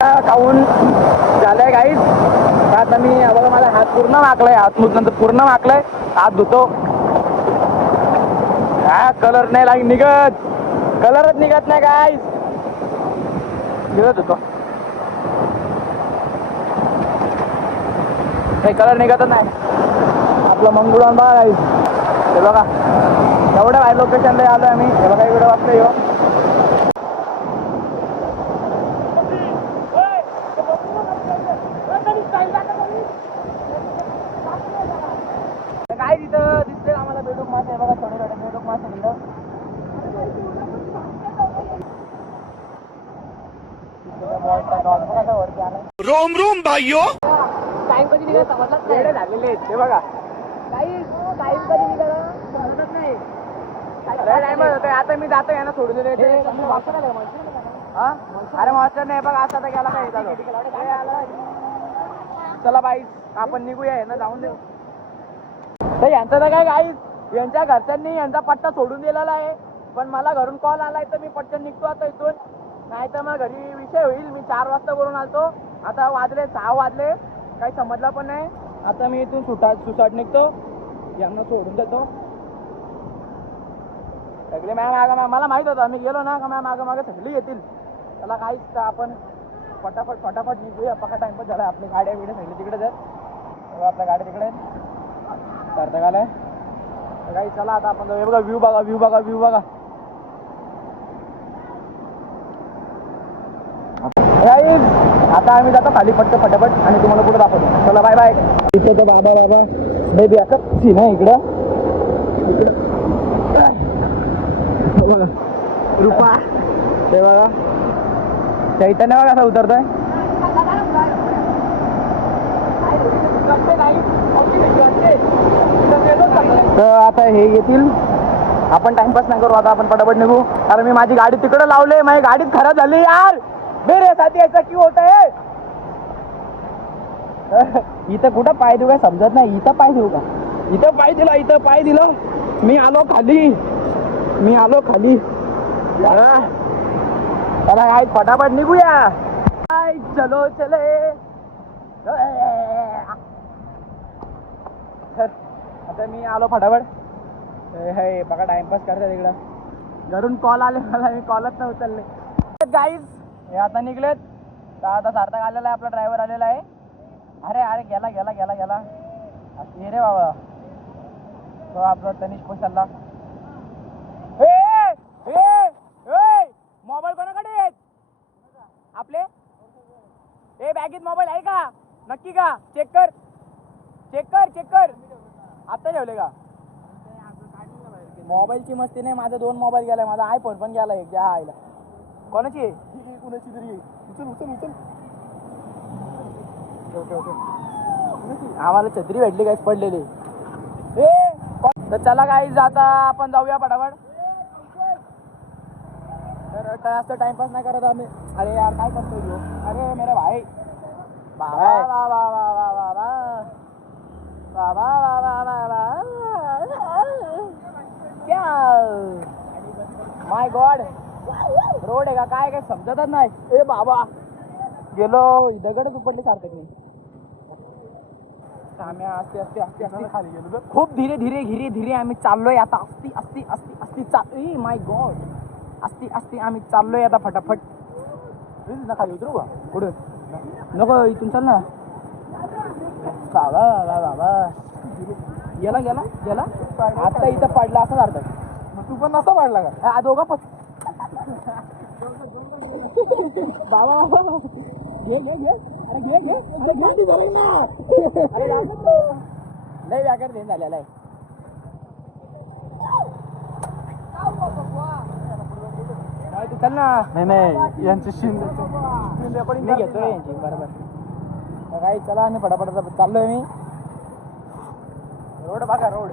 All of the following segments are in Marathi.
खाऊन झालंय काहीच. आता मी बघा माझा हात पूर्ण माकलाय, हात नंतर पूर्ण माकलाय. हात धुतो. हा कलर नाही निघत, कलरच निघत नाही गाईस. निघत होतो काही कलर निघतच नाही. आपलं मंगळवार बघा गाईस, हे बघा एवढ्या बाहेर लोकेशनला आलोय आम्ही. हे बघा इकडे वाजतोय हो. काय तिथं दिसतंय आम्हाला बेडूक मासे. बघा थोडे थोडे बेडूक मासे तिथं. रोम रोम भाइयों. टाइम कधी निघाला समजलंच नाही. वेडे झालेले आहेत ते बघा. काही टाइम कधी निघाला समजत नाही. टाइम होतोय. आता मी जातो यांना सोडून दिले. अरे मास्टर नाही बघा, आता तर गेला काय. चला बाई आपण निघूया ना, जाऊन देऊ. तर यांचं तर काय गाईस, यांच्या घरच्यांनी यांचा पट्टा सोडून दिलेला आहे. पण मला घरून कॉल आलाय तर मी पटकन निघतो आता इथून. नाही तर मग घरी विषय होईल. मी 4 वाजता बोलून आलतो, आता वाजले 6 वाजले, काही समजलं पण नाही. आता मी इथून सुसाट निघतो, यांना सोडून देतो. सगळे मला माहित होतं मी गेलो ना का मागं मागं सगळी येतील. त्याला काहीच आपण फटाफट निघूया. पक्का टाइमपास झाला. आपली गाड्या बिड्या सगळी तिकडे जात. आपल्या गाड्या तिकडे सार्थक आलाय. काही चला आता आपण जाऊया. बघा व्ह्यू बघा, व्ह्यू बघा, व्ह्यू बघा. आता आम्ही जातो खाली फटाफट आणि तुम्हाला पुढे दाखवतो. चला बाय बाय. इथे तर बाबा बेबी असं सीन आहे इकडं. रुपा ते बघा, चैतन्य बघा असं उतरतोय. तर आता हे येतील. आपण टाइमपास नाही करू आता, आपण पटापट निघू. कारण मी माझी गाडी तिकडे लावले, माझी गाडीच खराब झाली यार. मेरे साथी ऐसा क्यों होता है? इथं कुठं पाय देऊ काय समजत नाही. इथं पाय देऊ का? इथं पाय दिलं. मी आलो खाली. चला काय फटाफट निघूया. चलो चले. आता मी आलो फटाफट. हे बघा टाइमपास करतात इकडं. घरून कॉल आले मला, मी कॉलच नाही उचलले. गाईज हे आता निघलेत. तर आता सार्थक आलेला आहे, आपला ड्रायव्हर आलेला आहे. अरे गेला हे रे बाबा. तो आपला तनिष पोचाला. मोबाईल कोणाकडे आहेत आपले? बॅगेत मोबाईल आहे का? नक्की का? चेक कर. आता ठेवले का? मोबाईलची मस्ती नाही. माझा 2 मोबाईल गेलाय. माझा आयफोन पण गेलाय. ज्या आईला कोणाची आहे? कोणाची तरी उचल. आम्हाला छत्री भेटली काहीच पडलेली. तर चला काही आता आपण जाऊया फटाफट. तर जास्त टाइमपास नाही करत आम्ही. अरे यार काय करतोय ह्यो? अरे मेरा भाई क्या माय गॉड. रोड आहे का काय काही समजतच नाही. ए बाबा गेलो दगडच उपडले सारखं. मी आम्ही असते खाली गेलो. खूप धीरे आम्ही चाललोय आता. अस्ती माय गॉड. अस्ती आम्ही चाललोय आता फटाफट. खाली उतरू का? पुढे नको, इथून चल ना. बाबा गेला आता इथं पडला असं अर्थ. तू पण नसा पडला का? दोघं पण बाबा लय व्याकर देऊन झालेला आहे. तू चल ना. नाही यांची मी घेतोय यांची बरोबर. काही चला आम्ही फटाफट चाललोय. मी रोड बघा रोड.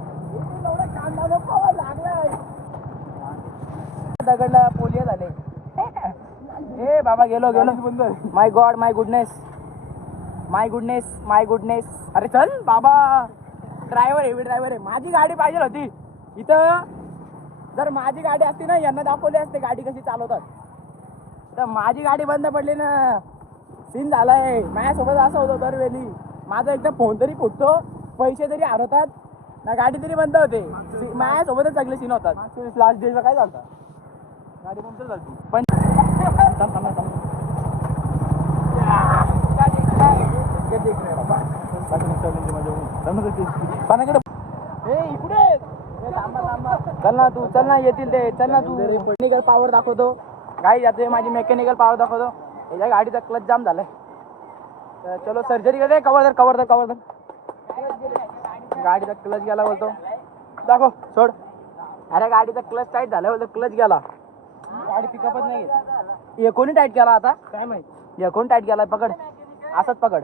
दगडला पोलिओ झाले. ए बाबा गेलो माय गॉड माय गुडनेस. अरे चल बाबा. हेवी ड्रायव्हर आहे. माझी गाडी पाहिजे होती इथं. जर माझी गाडी असती ना, यांना दाखवली असते गाडी कशी चालवतात. तर माझी गाडी बंद पडली ना. सीन झालाय माझ्यासोबत असं होतं दरवेळी. माझा एकदा फोन तरी फुटतो, पैसे तरी हरवतात ना, गाडी तरी बंद होते. माझ्यासोबतच सगळे सीन होतात. लास्ट डेला काय झालं, गाडी पंक्चर झाली. पण चल ना तू, चल ना, येतील ते, चल ना तू. मेकॅनिकल पॉवर दाखवतो गाडी जाते माझी, मेकॅनिकल पॉवर दाखवतो. याच्या गाडीचा क्लच जाम झालाय, तर चलो सर्जरी करते. कवर धर गाडीचा क्लच गेला बोलतो, दाखव सोड. अरे गाडीचा क्लच टाईट झाला बोलतो, क्लच गेला, गाडी पिकअपच नाही. कोणी टाईट केला आता काय माहिती, कोणी टाईट केला. पकड, असंच पकड.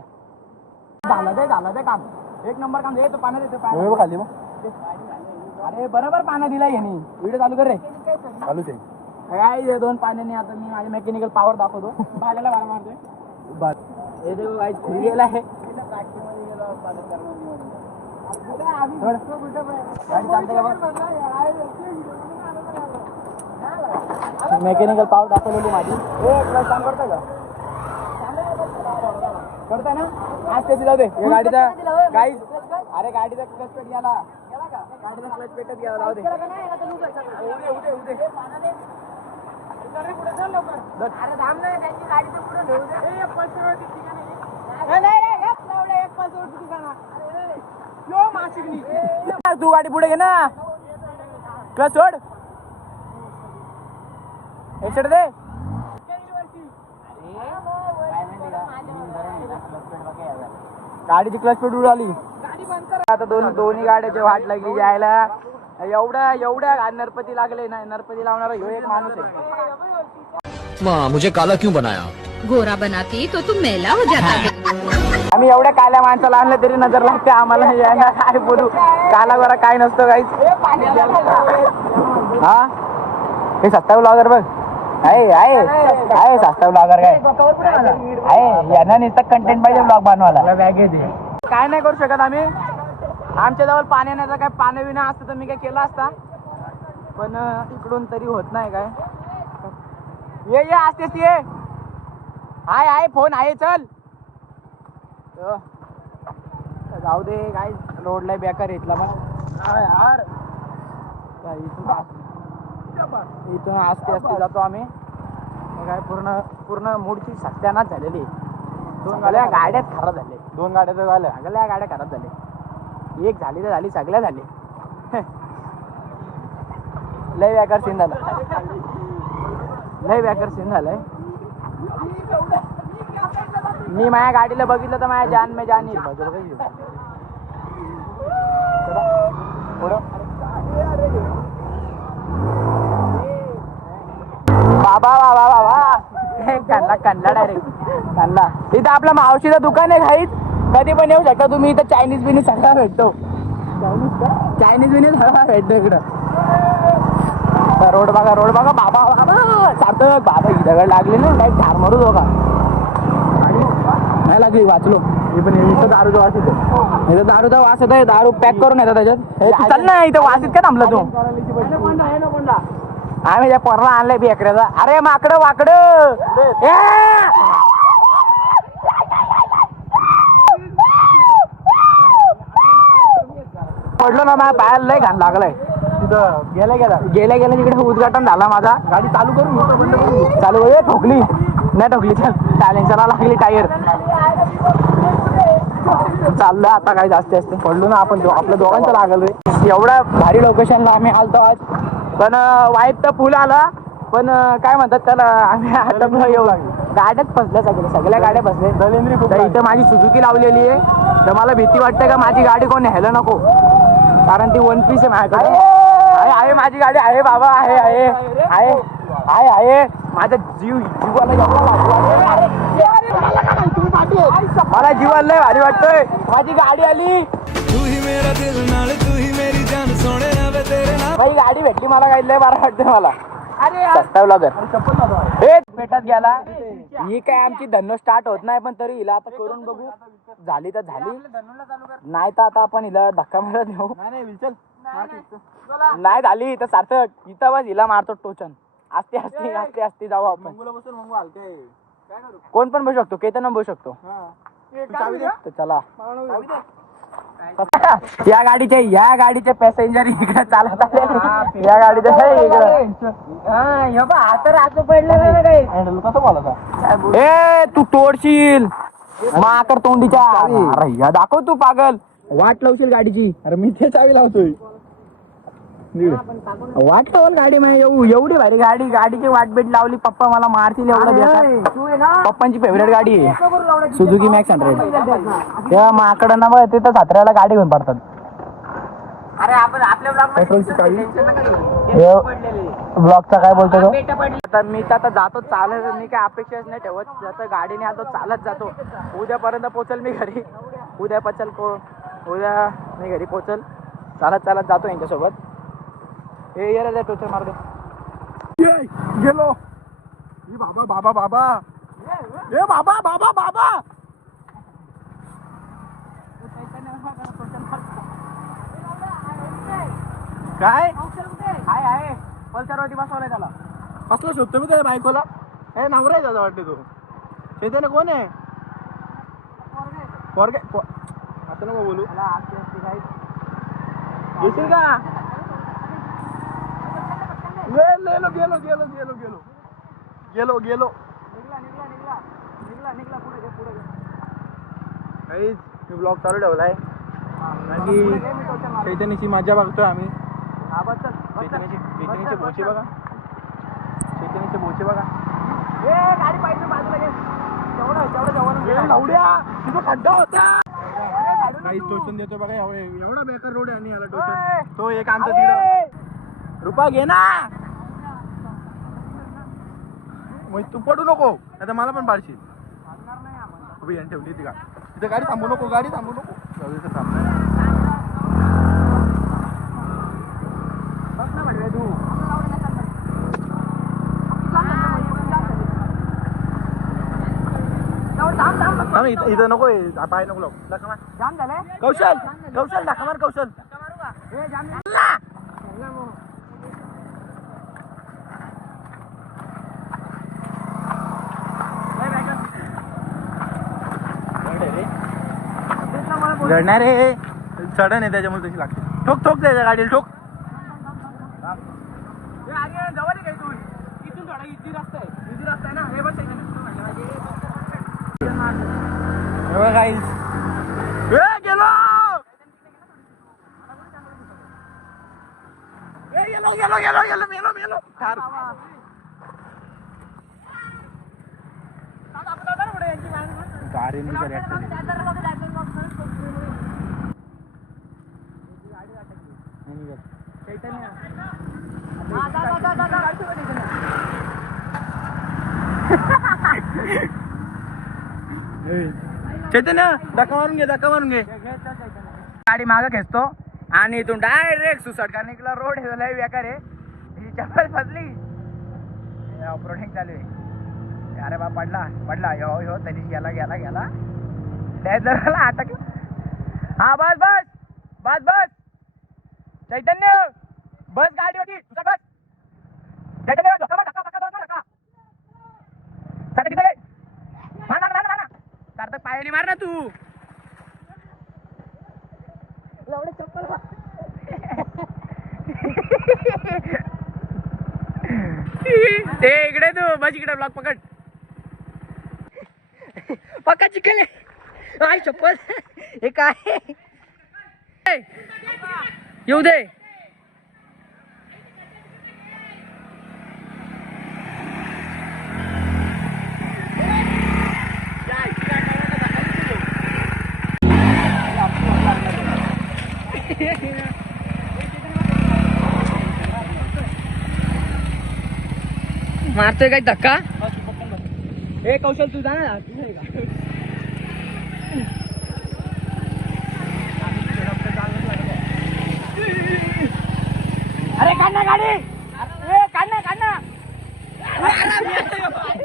झालं ते काम, एक नंबर काम. तो पाण्यात येतो खाली मग. अरे बरोबर पाणी दिलाय यांनी. व्हिडिओ चालू कर रे. चालूच आहे काय 2 पाण्याने आता मी माझे मेकॅनिकल पॉवर दाखवतो. बायला बार मारतोय. हे देखो गाइस, खुल गेला आहे. मेकॅनिकल पॉवर दाखवलेली माझी. क्लच काम करताय का, करताय ना? आज ते दिला दे गाडीचा गाईज. अरे गाडीचा क्लच पेट गेला, गाडीचा क्लच पेटच गेला. जाऊ दे. तू गाडी पुढे घे ना, क्लच सोड, हेडसेट दे. गाडीची क्लच पेट उडाली. आता दोन्ही गाड्याची वाट लागली जायला. एवढ्या नरपती लागले ना, नरपती लावणारा ह्यो एक माणूस आहे. मुझे काला क्यों बनाया? गोरा बनाती तो तुम मैला हो जाता. आम्ही एवढ्या काल्या माणसाला आणलं तरी नजर लागते आम्हाला. यायला काय बोलू, काला गोरा काय नसतो काहीच. हा हे सस्ता ब्लॉगर बघ, आहे सस्ता ब्लॉगर काय आहे. यांना नुसतं कंटेंट पाहिजे ब्लॉग बनवायला. काय नाही करू शकत आम्ही. आमच्या जवळ पाणी नाही, काय पाणी विना असतं तर मी काय केलं असता, पण इकडून तरी होत नाही काय. ये असतेच ये. आहे फोन आहे, चल. जाऊ दे काय, रोडला बेकार येतला मग यार. इथून असते जातो आम्ही. काय पूर्ण मूडची सत्यानाश झालेली. 2 गाड्या खराब झाले. 2 गाड्या तर झाल्या, सगळ्या गाड्या खराब झाल्या. एक झाली तर झाली, सगळ्या झाली. लय बेकार सीन झालाय. मी माझ्या गाडीला बघितलं तर माझ्या जान में जान येईल. बाबा कांडला डायरेक्ट कांडला. इथं आपलं मावशीचं दुकान आहे भाई, कधी पण येऊ शकता तुम्ही. इथं चायनीज बिनीज सगळा भेटतो. चायनीज बिनीज सगळा भेटतो इकडं. रोड बघा बाबा सार्थक. बाबा ही दगड लागली ना, काही ठार मारू दो का नाही लागली, वाचलो. पण इथं दारूचा वास येतो. इथं दारूचा वास येतोय. दारू पॅक करून येतात त्याच्यात. चल ना, इथं वास का थांबला तू. आम्ही त्या पोरला आणलंय बेकऱ्याचा. अरे माकडं वाकडं पडलो ना, माझ्या पायाला लय घाण लागलाय. तिथं गेल्या तिकडे उद्घाटन झाला माझा. गाडी चालू करून चालू ठोकली नाही, ठोकली सायलेन्सरला लागली टायर. चाललं आता काय जास्त असते. पडलो ना आपण, आपल्या दोघांचं लागल रे. एवढ्या भारी लोकेशनला आम्ही आलतो आज, पण वाईट तर फुल आला. पण काय म्हणतात त्याला, आम्ही आता येऊ लागलो. गाड्याच फसल्या, सगळ्या गाड्या फसल्या. इथं माझी सुझुकी लावलेली आहे, तर मला भीती वाटते का माझी गाडी कोण न्यायला नको, कारण ती 1 पीस आहे माझ्याकडे. आहे माझी गाडी आहे बाबा, आहे माझा जीवाला मला जीवाला लय भारी वाटतोय. माझी गाडी आली, माझी गाडी भेटली मला, काही लय बरं वाटतंय मला. सस्ता ब्लॉगर पेटात गेला. ही काय आमची धन्नो स्टार्ट होत नाही, पण तरी हिला आता करून बघू. झाली तर झाली, नाही तर आता आपण हिला धक्का मारत देऊ. नाही झाली तर सार्थक इथं बस हिला मारतो टोचन. आस्ते जाऊ आपण. कोण पण बसू शकतो, केतन पण बसू शकतो. तर चला या गाडीचे पॅसेंजर इकडे चालत आले. या गाडीचे कसं बोलायचा ए तू तोडशील माकड तोंडीच्या. अरे या दाखव तू पागल, वाट लावशील गाडीची. अरे मी ते चावी लावतोय. वाट लावल गाडी एवढी भारी गाडी, गाडीची वाट बेट लावली. पप्पा मला मारतील एवढं बेकार. पप्पांची फेवरेट गाडी आहे सुझुकी मॅक्स 100. त्या माकडांना बघ तिथं साताऱ्याला गाडी घेऊन पडतात. अरे आपण आपल्या ब्लॉगचा काय बोलतो तो? मी तर आता जातो चालत. मी काय अपेक्षाच नाही ठेवत. जातो गाडीने आलो, चालत जातो. उद्यापर्यंत पोचल मी घरी. उद्या मी घरी पोचल. चालत जातो यांच्यासोबत. हे ये रे टोचर मार दे. गेलो बाबा बाबा ए बाबा बाबा बाबा. काय आहे पल्सरवरती बसवलाय त्याला. कसलं शोधतो मी त्या बायकोला? हे नवरा आहे दादा वाटते तो. शेताने कोण आहे? पोरगे आता नको बोलू. येशील का? गेलो गेलो गेलो गेलो गेलो गेलो गेलो. निघला पुढे. काहीच मी ब्लॉग चालू ठेवलाय आणि चैतन्याची मजा बघतोय आम्ही. चैतन्याचे भोचे बघा. गाडी पाहिजे बाजूला घे. तेवढं लावड्या तुझा खड्डा होता. काही टोचन देतो बघा. एवढा बेकार रोड आहे आणि याला टोचन. तो एक आमचा तिकडं रुपा घे ना. मग तू पडू नको आता मला पण पाडशील. उभी ठेवली ती तिथे गाडी थांबू नको. जाऊ दे थांब. बस ना म्हटलं तू. इथं नको पाय नको लावू. जाम झालंय. कौशल दाखवा मार कौशल. घडणार आहे चढण आहे त्याच्यामुळे तशी लागते. ठोक त्याच्या गाडीला ठोक. जवळ आहे तू. इथून थोडा इझी रस्ता आहे ना. हे बस गेलो. गाडी चैतन्य धक्का मारून घे. गाडी मागं खेचतो आणि इथून डायरेक्ट सुसाट कारण इकडला रोड लय बेकार आहे. ही चप्पल फसली. ऑफरोडिंग चालू आहे. अरे बा पडला हो तरी गेला डॅजरला अटकला. हा बस चैतन्य बस गाडीवरती. बस चैतन्य धक्का सार्थक पायाने मार ना तू. चप्पल ते इकडे तू बस इकडे ब्लॉक पकड चिकले. आई चप्पल हे काय येऊ दे. मारतोय काय धक्का. हे कौशल तू जा ना. अरे काढ ना गाडी. काढ ना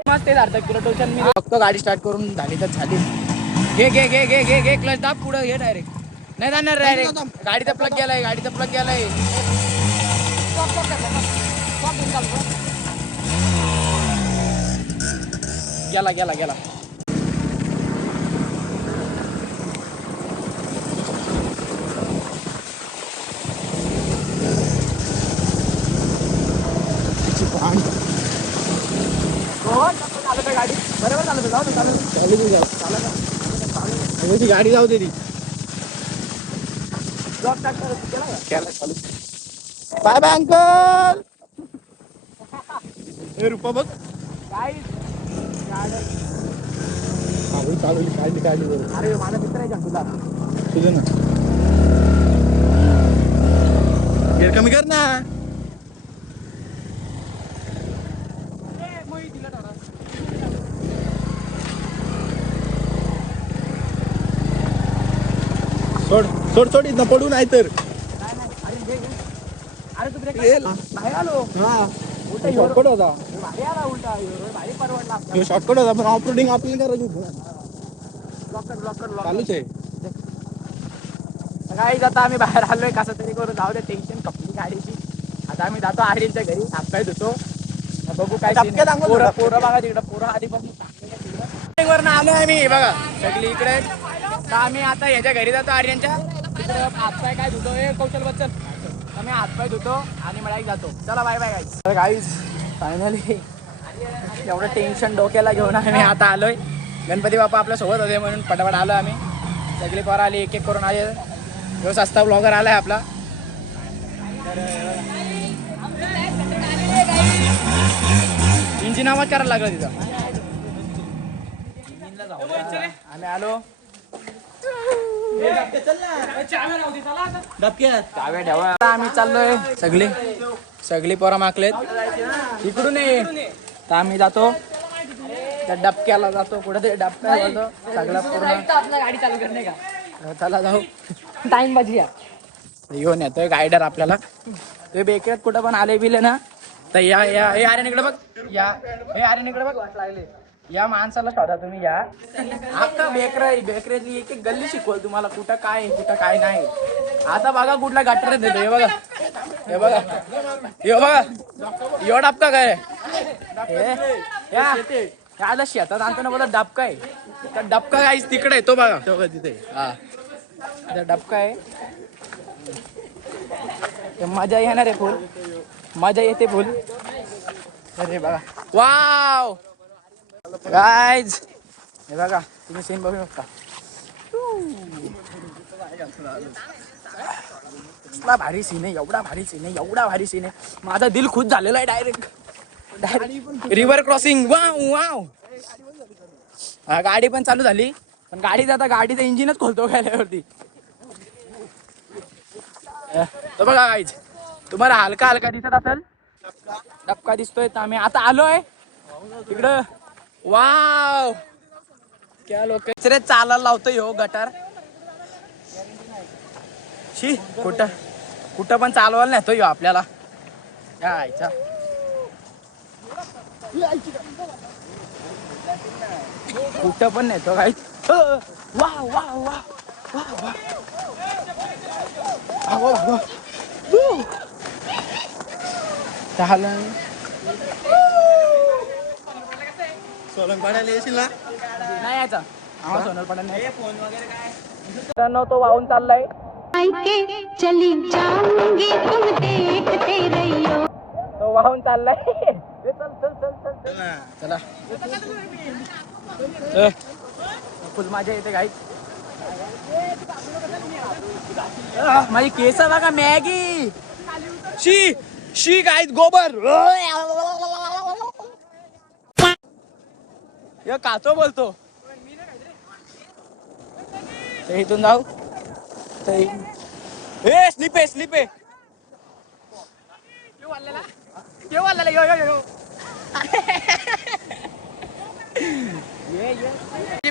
मस्त आहे. तुला टोचन मी बघतो. गाडी स्टार्ट करून झाली तर झाली. घे क्लच दाब पुढं घे. डायरेक्ट नाही जाणार डायरेक्ट. गाडीचा प्लग गेलाय. गेला गेला गेला. गाडी बरोबर चालू जाऊ चालू गाडी जाऊ दे ती. Bye bye uncle. ए रुपा बघ चालू काढली काढली बरोबर. अरे माझा मित्र आहे तुला तुझं ना गेअर कमी कर ना. सोड सोड सोड इथं पडू नाही तर. अरे तू ब्रेक बाहेर आलो. शॉर्टकट होता. भारी आला उलटा भारी परवडला. शॉर्टकट होता पण ऑफ रोडिंग आपल्याला करायचं होतं. ब्लॉकर चालूच आहे. काही आता आम्ही बाहेर आलोय कसं तरी करून जाऊ दे. टेन्शन कपली गाडीची. आता आम्ही जातो आर्यनच्या घरी हातपाय धुतो. बघू काय पोरं बघा तिकडं. पोरं आधी बघू वरनं आलोय आम्ही बघा सगळी इकडे. तर आम्ही आता याच्या घरी जातो आर्यनच्या. तिकडे हातपाय काय धुतो. कौशल बच्चन आम्ही हातपाय धुतो आणि मळ्यात जातो. चला बाय बाय गाईज. तर गाईज फायनली एवढं टेन्शन डोक्याला घेऊन आम्ही आता आलोय. गणपती बाप्पा आपल्या सोबत होते म्हणून पटापट आलो आम्ही. सगळी पोरं आली एक एक करून आले. जो सस्ता ब्लॉगर आलाय आपला. तर इंजिन आवाज करायला लागला तिथं. आम्ही आलो. आम्ही चाललोय सगळी पोरं माकलेत इकडून ये. तर आम्ही जातो त्या डबक्याला जातो. कुठे ते डबक्या जातो सगळा पूर्ण गाडी चालू करणे का. चला जाऊ टाइम बघूया. घेऊन येतोय गायडर आपल्याला. ते बेकऱ्यात कुठं पण आले बिले ना तर या या हे आर्यन बघ. या हे आर्यन बघ लागले. या माणसाला शोधा तुम्ही. या आता बेकरीतली एक एक गल्ली शिकवल तुम्हाला कुठं काय कुठं काय नाही. आता बघा कुठला गटर देतो. हे बघा हे बघा हे बघा एवढा डाबका काय आता शेतात आणतो ना. बोला डाबका आहे. त्या डबका काय तिकडे आहे तो बघा. तो बघा तिथे. हा डबका आहे. मजा येणार आहे फुल. मजा येते फुल. अरे बघा वाव गाईज. हे बघा तुम्ही सीन बघू शकता. कसला भारी सीन आहे. एवढा भारी सीन आहे. एवढा भारी सीन आहे. माझा दिल खुश झालेला आहे direct river crossing. Wow wow. हा गाडी पण चालू झाली. पण गाडीचं आता गाडीचं इंजिनच खोलतो गेल्यावरती. तर बघा गाईज तुम्हाला हलका हलका दिसत असेल. डबका दिसतोय. तर आम्ही आता आलोय तिकडं. वाव क्या लोक चालायला लावतोय हो गटार. शी कुठं कुठं पण चालवायला नेतो यो आपल्याला. यायचा कुठं पण नेतो काय. वा वा वा वा वा सोलंग पाडायला येशील ना. नाही यायचा सोनल पडा नाही. फोन वगैरे काय तो वाहून चाललाय. चली जाऊंगी तुम देखते रहियो. तो वाहून चाललाय. चला फुल मजा येते गाई. माझी केस बघा. मॅगी शी शी गाईत गोबर. काचो बोलतो. इथून जाऊ. स्लिप आहे स्लिप आहे.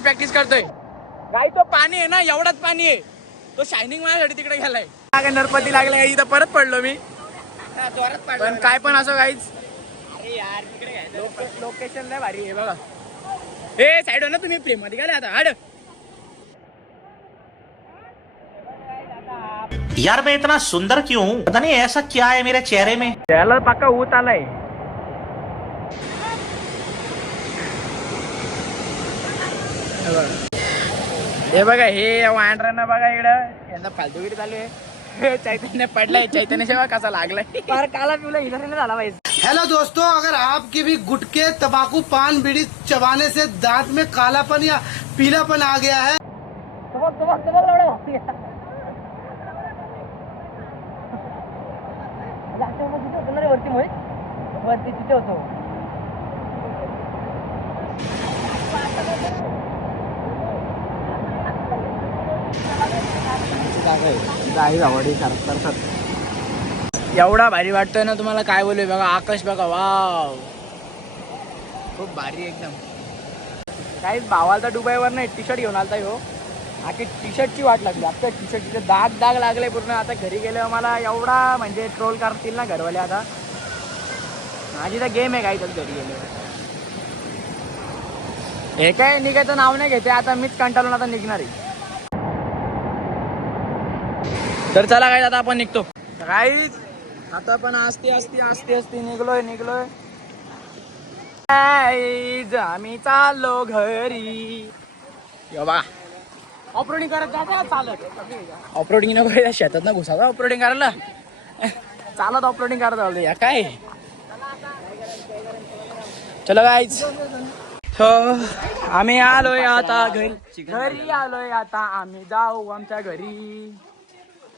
प्रॅक्टिस करतोय गाई. तो पाणी आहे ना एवढाच पाणी आहे. तो शायनिंग माझ्यासाठी तिकडे गेलाय. नरपती लागला इथं परत पडलो मी. पण काय पण असो गाईच. लोकेशन लय भारी आहे बघा. हे साईड हो ना तुम्ही प्रेम मध्ये गेले आता. हाड यार मैं इतना सुंदर क्यों हूँ पता नहीं ऐसा क्या है मेरे चेहरे में. त्याला पक्का ऊत आलाय. हे बघा हे वांढरांना बघा इकडं यांना फालतूगिरी चालू आहे. चैतन्य पडलाय, चैतन्य सेवा कसा लागलाय फार काला पिवला हिला झाला पाहिजे. हेलो दोस्तों, अगर आपके भी गुटखे तंबाकू पान बीड़ी चबाने से दांत में कालापन या पीलापन आ गया है वरती तिथे होतो. एवढा भारी वाटतोय ना तुम्हाला काय बोलू. बघा आकाश बघा, वाव खूप भारी एकदम. काही भावाला तर दुबईवर नाही टी शर्ट घेऊन आलता हो. आता टी शर्टची वाट लागली. आता टी शर्टचे दाग लागले पूर्ण. आता घरी गेल्यावर मला एवढा म्हणजे ट्रोल करतील ना घरवाले. आता माझी तर गेम आहे काही तर घरी गेल्यावर. हे काय निघायचं नाव नाही घेते. आता मीच कंटाळून आता निघणार आहे. तर चला काय आता आपण निघतो काहीच. आता पण असते निघलोय आम्ही चाललो घरी. बा ऑपरेटिंग करत जाते चालत. ऑपरेटिंग नको शेतात ना घुसावा ऑपरेटिंग करायला. चालत ऑपरेटिंग करत आलो या काय. चलो गाईज, हो आम्ही आलोय आता घरी आलोय आता आम्ही जाऊ आमच्या घरी.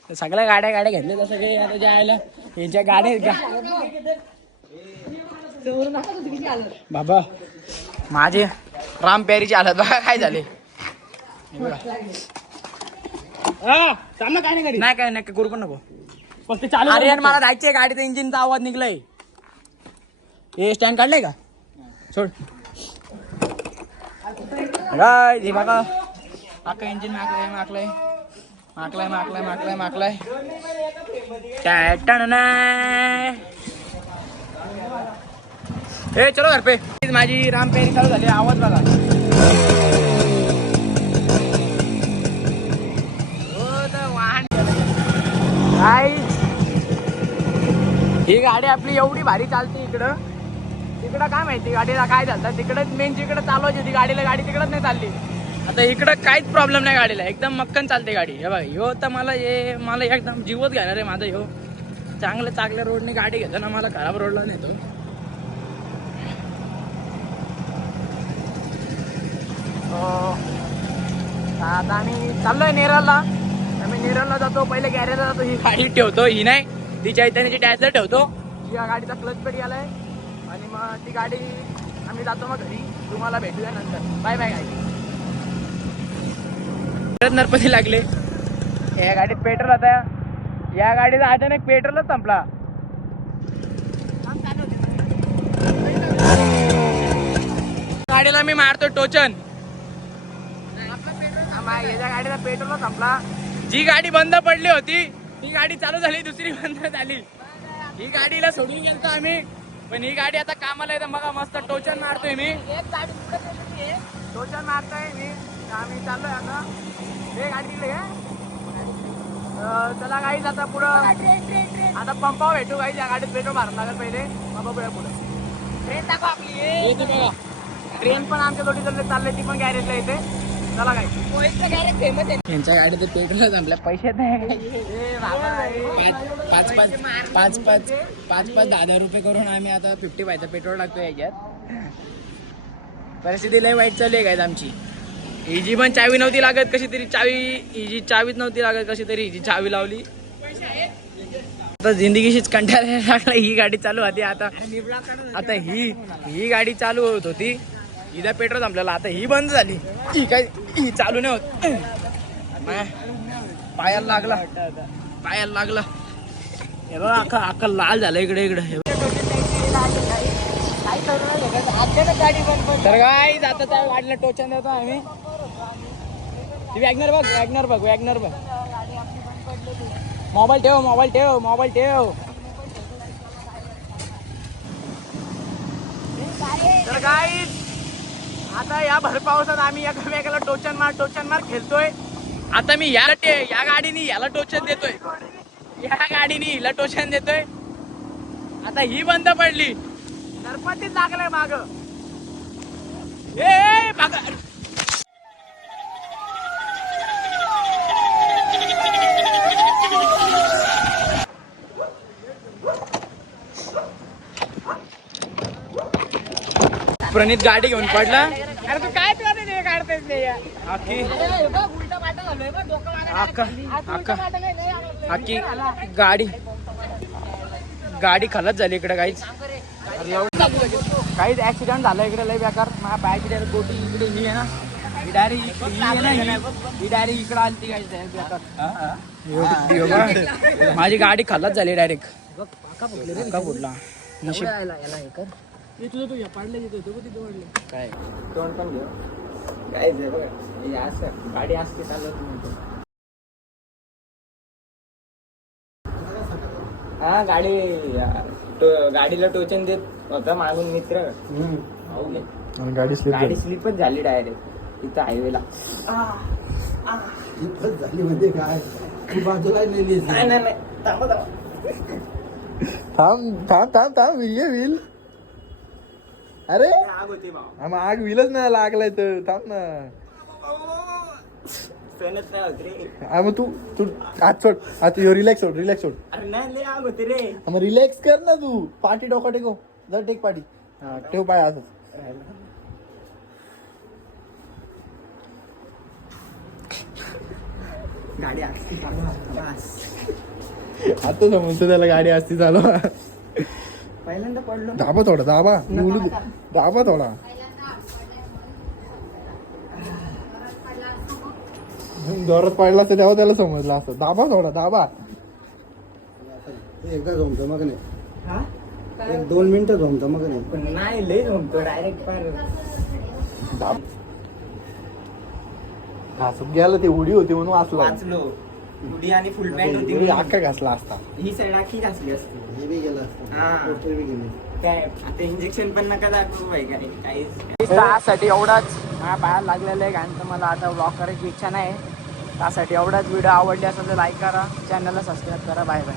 सगळ्या गाड्या घेतल्या तर सगळे आता जायला यांच्या गाड्या बाबा माझे राम प्यारीची हालत बघा काय झाले. नाही काय करू पण नको. अरे मला जायचंय गाडीचं इंजिनचा आवाज निघलाय. हे स्टँड काढलंय का सोड. हे बघा अख्खा इंजिन माकलाय. हे चलो घर पे. माझी राम पेरी चालू झाली. आवाज बघा. ही गाडी आपली एवढी भारी चालते इकडं. तिकडं काय माहिती गाडीला काय झालं. तिकडं मेन जिकडं चालवायची होती गाडी तिकडच नाही चालली. आता इकडं काहीच प्रॉब्लेम नाही गाडीला. एकदम मक्कन चालते गाडी. हे बघा ह्यो तर मला एकदम जीवच घेणार आहे माझा ह्यो. चांगल्या रोडने गाडी घेतो ना मला खराब रोडला नेतो. आता आम्ही चाललोय नेरळला. आम्ही नेरळला जातो. पहिले गॅरेजला जातो. ही गाडी ठेवतो. ही नाही ती चैतन्याची डॅशला ठेवतो. या गाडीचा क्लच पेट गेलाय आणि मग ती गाडी आम्ही जातो मग घरी. तुम्हाला भेटूया नंतर. बाय बाय गाडी. नरपती लागले. या गाडीत पेट्रोल आता. या गाडीचा अचानक पेट्रोलच संपला. गाडीला मी मारतो टोचन. याच्या गाडीचा पेट्रोलच संपला. जी गाडी बंद पडली होती ती गाडी चालू झाली. दुसरी बंद झाली. ही गाडीला सोडून गेलतो आम्ही. पण ही गाडी आता कामाला येतं बघा. मस्त टोचन मारतोय मी. टोचन मारतोय मी. आम्ही चाललोय आता. हे गाडी चला गाईज आता पुढं आता पंपावर भेटू गाईज. या गाडीत पेट्रोल मारायला लागेल पहिले. मग बघूया पुढं. ट्रेन दाखव आपली. ट्रेन पण आमच्या दोन्ही चालले. ती पण गॅरेजला येते. चला गाईज. यांच्या गाडीत पेट्रोल संपल्या. पैसे नाही. 5-10 रुपये करून आम्ही आता 55 पेट्रोल टाकतो याच्यात. परिस्थिती लय वाईट चालली आहे गाईज आमची. हिजी पण चावी नव्हती लागत. कशी तरी हिजी चावीच नव्हती लागत. कशी तरी हिजी चावी लावली. आता जिंदगीशीच कंटाळा लागला. ही गाडी चालू होती. आता ही गाडी चालू होत होती. हिला पेट्रोल संपलेला. आता ही बंद झाली. ही चालू नाही होत. पायाला लागला. हे बघा अख्खा लाल झालं इकडे. तर काय आता त्या गाडीला टोचन देतो आम्ही. वॅगनर बघ. मोबाईल ठेव. तर काय आता या भर पावसात आम्ही एकामेकाला टोचन मार खेळतोय. आता मी या गाडीने याला टोचन देतोय. या गाडीने हिला टोचन देतोय. आता ही बंद पडली. गणपतीच लागलाय माग. प्रणित गाडी घेऊन पडला. अरे तू काय काढतेस अख्खी गाडी खलत झाली इकडे. काहीच ऍक्सिडेंट झाला इकडे लय बेकार. माझ्या पायाची डायरेक्ट गोटी इकडे ही आहे ना, ही डायरेक्ट इकडे आली ती बेकार. माझी गाडी खलत झाली डायरेक्ट. का फुटला नशीब. काय तोंड पण घेऊ काय गाडी असते चालत म्हणतो. हा गाडीला टोचन देत होता मागून मित्र. गाडी स्लिपच झाली डायरेक्ट इथं हायवेला. झाली म्हणजे काय बाजूला नेली. नाही थांब व्हील. अरे आग होती भाऊ. आग व्हीलच नाही लागलाय तर थांब ना. फेनच नाही होत रे. मग तू हात सोड. आता रिलॅक्स सोड. अरे नाही लय आग होती रे. मग रिलॅक्स कर ना तू. पाठी डोका टेको. जर टेक पाठी. हा ठेव पाय असं. गाडी असती आता समजतो त्याला गाडी असती चालू. पहिल्यांदा पडलो. दाबा थोडा दाबा थोडा. जोरात पडला असतं तेव्हा त्याला समजलं असं. दाबा थोडा. एकदा झोमतो मग नाही. 1-2 मिनिटं झोमतो मग नाही. पण नाही लय झोमतो डायरेक्ट पार. घासत गेलं ते उडी होती म्हणून वाचलो. उडी आणि फुल पॅन्ट होती. अख्खा घासला असता. ही साईड आखी घासली असती. हे बी गेलं असतं. हा. पोस्टर बी गेले. काय आता इंजेक्शन पण नका दाखवू बाई. त्यासाठी एवढाच माझ्या पायाला लागलेलं आहे गाणं. मला आता ब्लॉग करायची इच्छा नाही. त्यासाठी एवढाच. व्हिडिओ आवडली असेल तर लाईक करा, चॅनलला सबस्क्राईब करा. Bye bye.